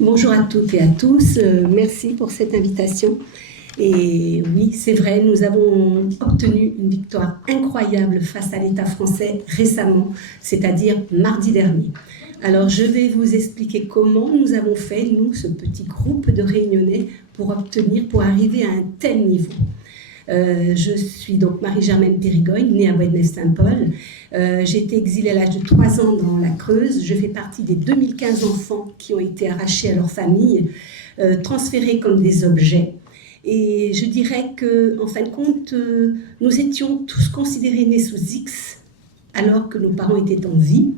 Bonjour à toutes et à tous, merci pour cette invitation. Et oui, c'est vrai, nous avons obtenu une victoire incroyable face à l'État français récemment, c'est-à-dire mardi dernier. Alors, je vais vous expliquer comment nous avons fait, nous, ce petit groupe de Réunionnais, pour arriver à un tel niveau. Je suis donc Marie-Germaine Périgogne, née à Wednesday-Saint-Paul. J'ai été exilée à l'âge de 3 ans dans la Creuse. Je fais partie des 2015 enfants qui ont été arrachés à leur famille, transférés comme des objets. Et je dirais qu'en fin de compte, nous étions tous considérés nés sous X, alors que nos parents étaient en vie,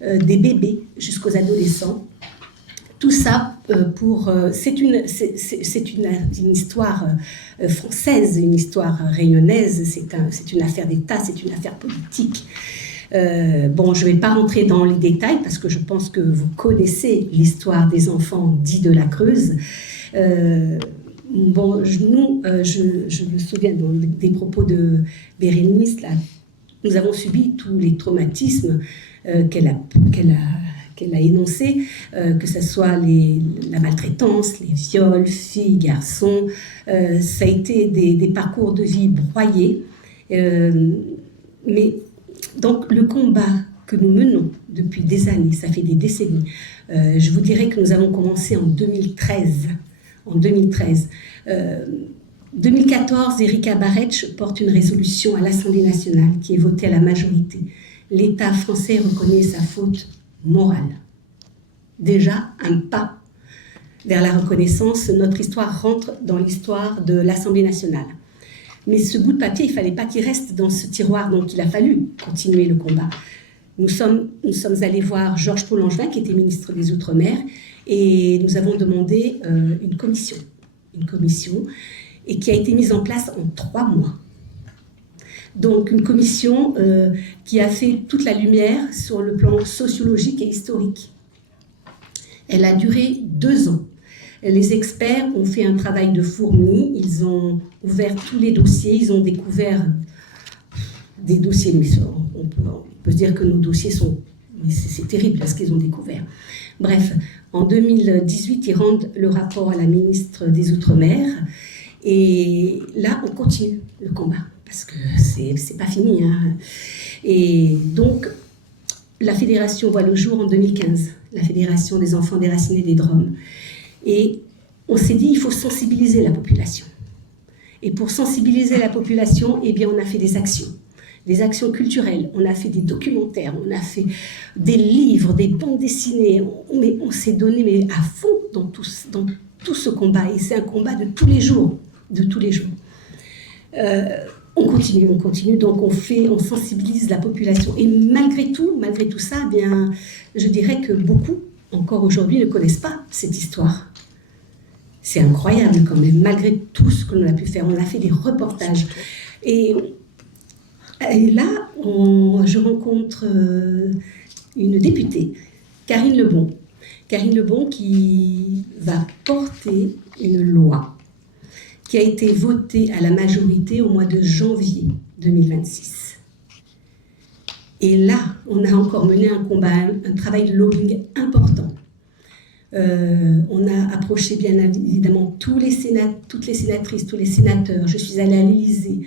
des bébés jusqu'aux adolescents. Tout ça c'est une histoire française, une histoire réunionnaise, c'est une affaire d'État, c'est une affaire politique. Bon, je ne vais pas rentrer dans les détails parce que je pense que vous connaissez l'histoire des enfants dits de la Creuse. Bon, je me souviens des propos de Bérénice, là, nous avons subi tous les traumatismes qu'elle a énoncés, que ce soit la maltraitance, les viols, filles, garçons. Ça a été des parcours de vie broyés. Mais donc le combat que nous menons depuis des années, ça fait des décennies, je vous dirais que nous avons commencé en 2013. En 2014, Erika Barretch porte une résolution à l'Assemblée nationale qui est votée à la majorité. L'État français reconnaît sa faute morale. Déjà, un pas vers la reconnaissance. Notre histoire rentre dans l'histoire de l'Assemblée nationale. Mais ce bout de papier, il ne fallait pas qu'il reste dans ce tiroir, donc il a fallu continuer le combat. Nous sommes allés voir Georges Paul-Langevin, qui était ministre des Outre-mer, et nous avons demandé une commission, et qui a été mise en place en 3 mois. Donc une commission qui a fait toute la lumière sur le plan sociologique et historique. Elle a duré 2 ans. Les experts ont fait un travail de fourmi, ils ont ouvert tous les dossiers, ils ont découvert des dossiers, mais on peut se dire que nos dossiers c'est terrible ce qu'ils ont découvert. Bref, en 2018, ils rendent le rapport à la ministre des Outre-mer, et là, on continue le combat, parce que c'est pas fini. Hein. Et donc, la fédération voit le jour en 2015, la Fédération des enfants déracinés des Drômes. Et on s'est dit, il faut sensibiliser la population. Et pour sensibiliser la population, eh bien, on a fait des actions culturelles, on a fait des documentaires, on a fait des livres, des bandes dessinées. On s'est donné à fond dans tout ce combat. Et c'est un combat de tous les jours. On continue, donc on sensibilise la population. Et malgré tout ça, eh bien, je dirais que beaucoup, encore aujourd'hui, ne connaissent pas cette histoire. C'est incroyable quand même, malgré tout ce que l'on a pu faire. On a fait des reportages. Et là, je rencontre une députée, Karine Lebon. Karine Lebon qui va porter une loi qui a été votée à la majorité au mois de janvier 2026. Et là, on a encore mené un combat, un travail de lobbying important. On a approché bien évidemment toutes les sénatrices, tous les sénateurs. Je suis allée à l'Élysée.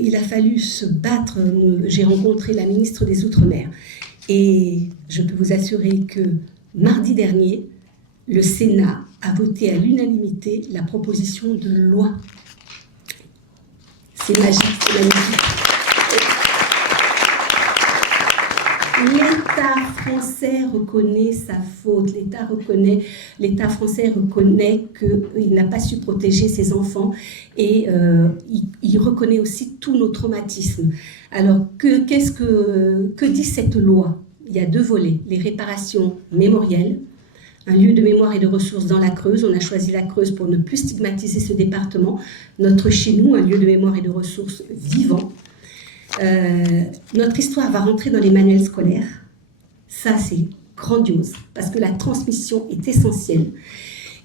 Il a fallu se battre. J'ai rencontré la ministre des Outre-mer. Et je peux vous assurer que mardi dernier, le Sénat a voté à l'unanimité la proposition de loi. C'est magique, c'est magnifique. L'État français reconnaît sa faute. L'État français reconnaît qu'il n'a pas su protéger ses enfants, et il reconnaît aussi tous nos traumatismes. Alors, que dit cette loi? Il y a 2 volets. Les réparations mémorielles, un lieu de mémoire et de ressources dans la Creuse. On a choisi la Creuse pour ne plus stigmatiser ce département. Notre chez nous, un lieu de mémoire et de ressources vivant. Notre histoire va rentrer dans les manuels scolaires. Ça, c'est grandiose, parce que la transmission est essentielle.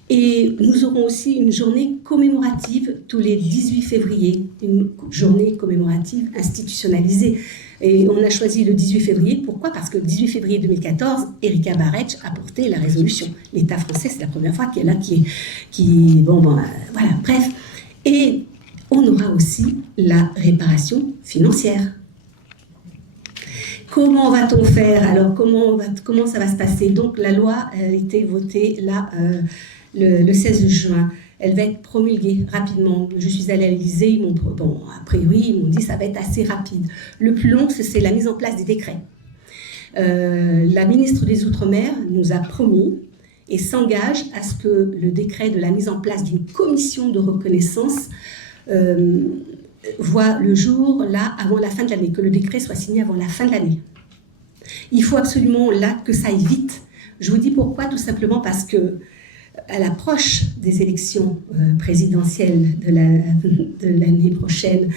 Et nous aurons aussi une journée commémorative tous les 18 février, une journée commémorative institutionnalisée. Et on a choisi le 18 février. Pourquoi? Parce que le 18 février 2014, Erika Barretch a porté la résolution. L'État français, c'est la première fois qu'elle est là, voilà, bref. Et on aura aussi la réparation financière. Comment va-t-on faire? Alors, comment ça va se passer? Donc, la loi a été votée là, le 16 juin. Elle va être promulguée rapidement. Je suis allée à l'Élysée, a priori, ils m'ont dit que ça va être assez rapide. Le plus long, c'est la mise en place des décrets. La ministre des Outre-mer nous a promis et s'engage à ce que le décret de la mise en place d'une commission de reconnaissance voit le jour là avant la fin de l'année, que le décret soit signé avant la fin de l'année. Il faut absolument là que ça aille vite. Je vous dis pourquoi, tout simplement parce que à l'approche des élections présidentielles de l'année prochaine,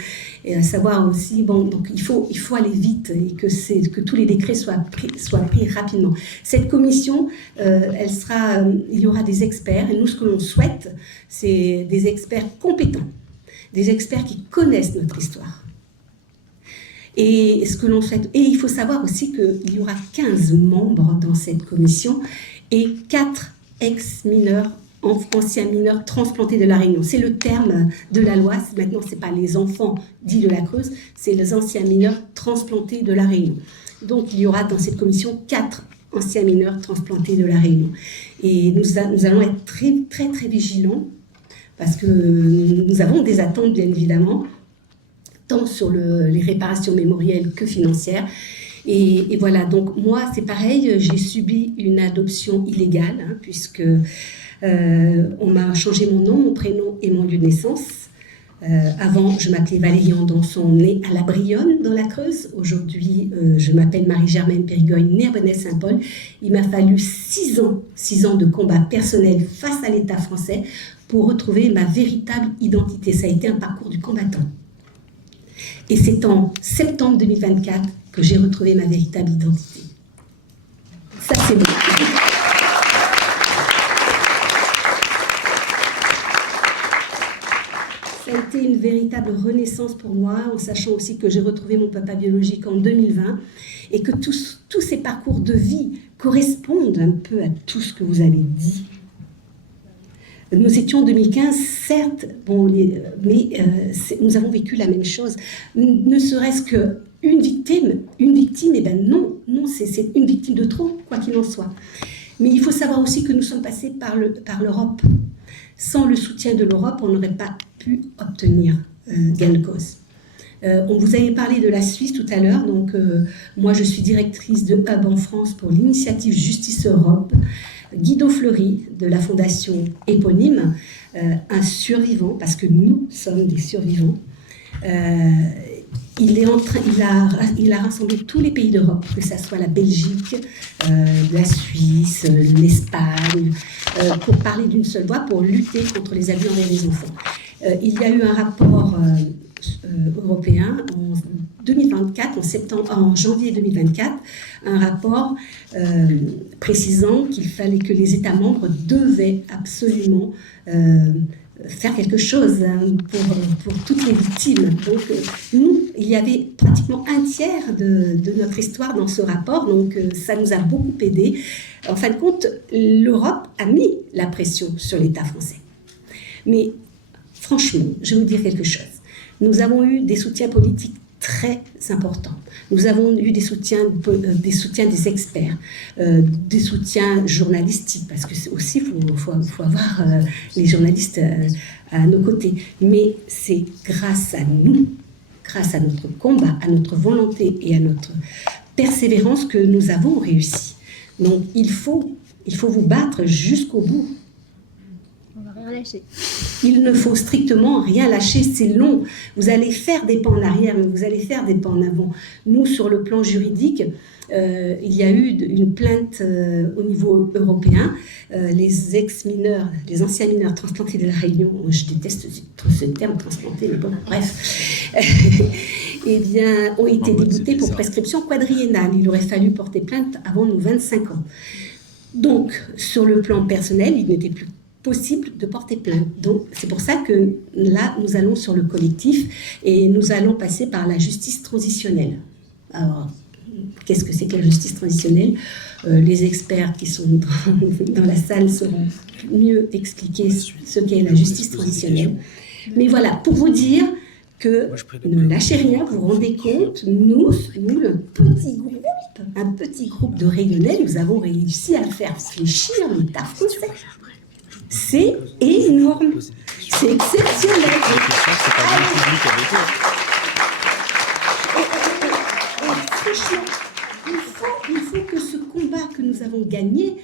et à savoir aussi, donc il faut aller vite et que tous les décrets soient pris rapidement. Cette commission, il y aura des experts, et nous, ce que l'on souhaite, c'est des experts compétents, des experts qui connaissent notre histoire. Et ce que l'on souhaite, et il faut savoir aussi qu'il y aura 15 membres dans cette commission et 4 ex-mineurs, anciens mineurs transplantés de la Réunion. C'est le terme de la loi. Maintenant, ce n'est pas les enfants dits de la Creuse, c'est les anciens mineurs transplantés de la Réunion. Donc, il y aura dans cette commission 4 anciens mineurs transplantés de la Réunion. Et nous allons être très, très, très vigilants parce que nous avons des attentes, bien évidemment, tant sur les réparations mémorielles que financières. Et voilà, donc moi, c'est pareil, j'ai subi une adoption illégale, puisque on m'a changé mon nom, mon prénom et mon lieu de naissance. Avant, je m'appelais Valérie Andanson, née à La Brionne, dans la Creuse. Aujourd'hui, je m'appelle Marie-Germaine Périgogne, née à Bonnel-Saint-Paul. Il m'a fallu 6 ans de combat personnel face à l'État français pour retrouver ma véritable identité. Ça a été un parcours du combattant. Et c'est en septembre 2024 que j'ai retrouvé ma véritable identité. Ça, c'est bon. Ça a été une véritable renaissance pour moi, en sachant aussi que j'ai retrouvé mon papa biologique en 2020 et que tous ces parcours de vie correspondent un peu à tout ce que vous avez dit. Nous étions en 2015, certes, mais nous avons vécu la même chose. Ne serait-ce qu'une victime, eh bien non, c'est une victime de trop, quoi qu'il en soit. Mais il faut savoir aussi que nous sommes passés par l'Europe. Sans le soutien de l'Europe, on n'aurait pas pu obtenir gain de cause. On vous avait parlé de la Suisse tout à l'heure, donc moi je suis directrice de Hub en France pour l'initiative Justice Europe. Guido Fleury de la fondation éponyme, un survivant, parce que nous sommes des survivants. Il a rassemblé tous les pays d'Europe, que ce soit la Belgique, la Suisse, l'Espagne, pour parler d'une seule voix, pour lutter contre les abus envers les enfants. Il y a eu un rapport européen en 2024, en janvier 2024, un rapport précisant qu'il fallait que les États membres devaient absolument faire quelque chose pour toutes les victimes. Donc nous, il y avait pratiquement un tiers de notre histoire dans ce rapport, donc ça nous a beaucoup aidé. En fin de compte, l'Europe a mis la pression sur l'État français. Mais franchement, je vais vous dire quelque chose. Nous avons eu des soutiens politiques très importants. Nous avons eu des soutiens des experts, des soutiens journalistiques, parce que aussi, il faut avoir les journalistes à nos côtés. Mais c'est grâce à nous, grâce à notre combat, à notre volonté et à notre persévérance que nous avons réussi. Donc, il faut vous battre jusqu'au bout. Lâcher. Il ne faut strictement rien lâcher, c'est long. Vous allez faire des pas en arrière, mais vous allez faire des pas en avant. Nous, sur le plan juridique, il y a eu une plainte au niveau européen. Les ex-mineurs, les anciens mineurs transplantés de la Réunion, je déteste ce terme transplanté, mais bon, bref, eh bien, ont été déboutés pour prescription quadriennale. Il aurait fallu porter plainte avant nos 25 ans. Donc, sur le plan personnel, il n'était plus possible de porter plainte. Donc, c'est pour ça que là, nous allons sur le collectif et nous allons passer par la justice transitionnelle. Alors, qu'est-ce que c'est que la justice transitionnelle? Les experts qui sont dans la salle sauront mieux expliquer ce qu'est la justice transitionnelle. Mais voilà, pour vous dire que ne lâchez rien, vous vous rendez compte, nous, un petit groupe de Réunionnais, nous avons réussi à faire fléchir l'État français. C'est énorme, c'est exceptionnel. Franchement, il faut que ce combat que nous avons gagné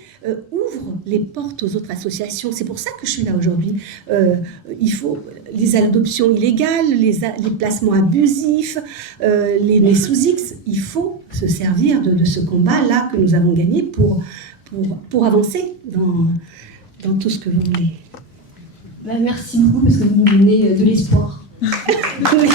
ouvre les portes aux autres associations. C'est pour ça que je suis là aujourd'hui. Il faut les adoptions illégales, les placements abusifs, les nés sous X. Il faut se servir de ce combat-là que nous avons gagné pour avancer dans tout ce que vous voulez. Merci beaucoup parce que vous nous donnez de l'espoir. Oui.